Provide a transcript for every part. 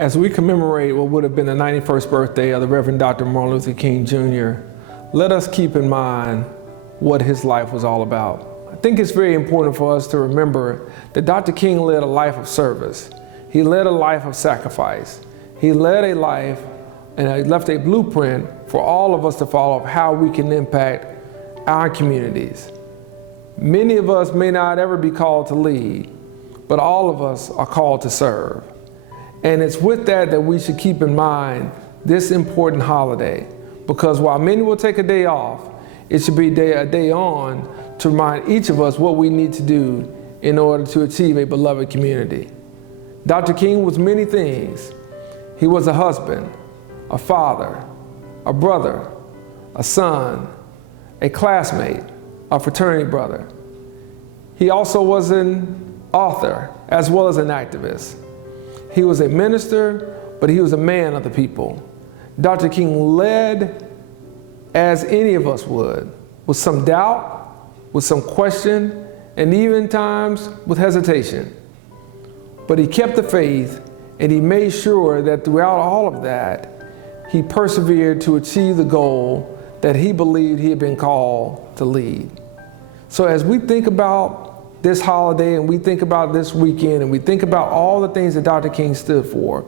As we commemorate what would have been the 91st birthday of the Reverend Dr. Martin Luther King Jr., let us keep in mind what his life was all about. I think it's very important for us to remember that Dr. King led a life of service. He led a life of sacrifice. He led a life and left a blueprint for all of us to follow of how we can impact our communities. Many of us may not ever be called to lead, but all of us are called to serve. And it's with that that we should keep in mind this important holiday, because while many will take a day off, it should be a day on to remind each of us what we need to do in order to achieve a beloved community. Dr. King was many things. He was a husband, a father, a brother, a son, a classmate, a fraternity brother. He also was an author as well as an activist. He was a minister, but he was a man of the people. Dr. King led as any of us would, with some doubt, with some question, and even times with hesitation. But he kept the faith, and he made sure that throughout all of that, he persevered to achieve the goal that he believed he had been called to lead. So as we think about this holiday and we think about this weekend and we think about all the things that Dr. King stood for,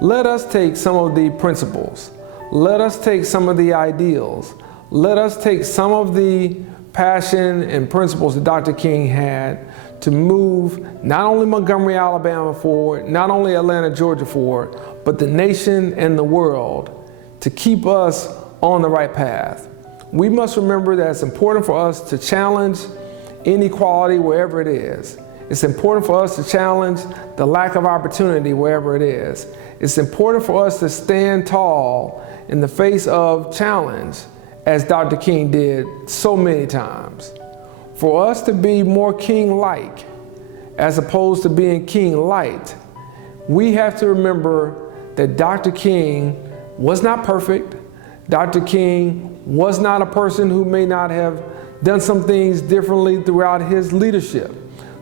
let us take some of the principles, let us take some of the ideals, let us take some of the passion and principles that Dr. King had to move not only Montgomery, Alabama forward, not only Atlanta, Georgia forward, but the nation and the world to keep us on the right path. We must remember that it's important for us to challenge inequality wherever it is. It's important for us to challenge the lack of opportunity wherever it is. It's important for us to stand tall in the face of challenge, as Dr. King did so many times. For us to be more king-like as opposed to being king-light, we have to remember that Dr. King was not perfect. Dr. King was not a person who may not have done some things differently throughout his leadership,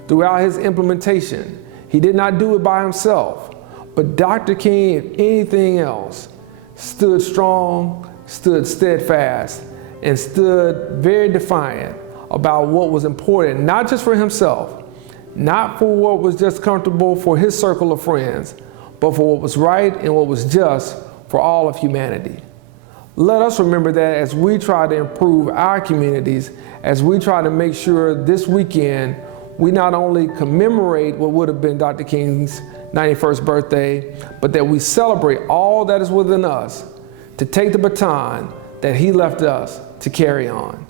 throughout his implementation. He did not do it by himself. But Dr. King, if anything else, stood strong, stood steadfast, and stood very defiant about what was important, not just for himself, not for what was just comfortable for his circle of friends, but for what was right and what was just for all of humanity. Let us remember that as we try to improve our communities, as we try to make sure this weekend we not only commemorate what would have been Dr. King's 91st birthday, but that we celebrate all that is within us to take the baton that he left us to carry on.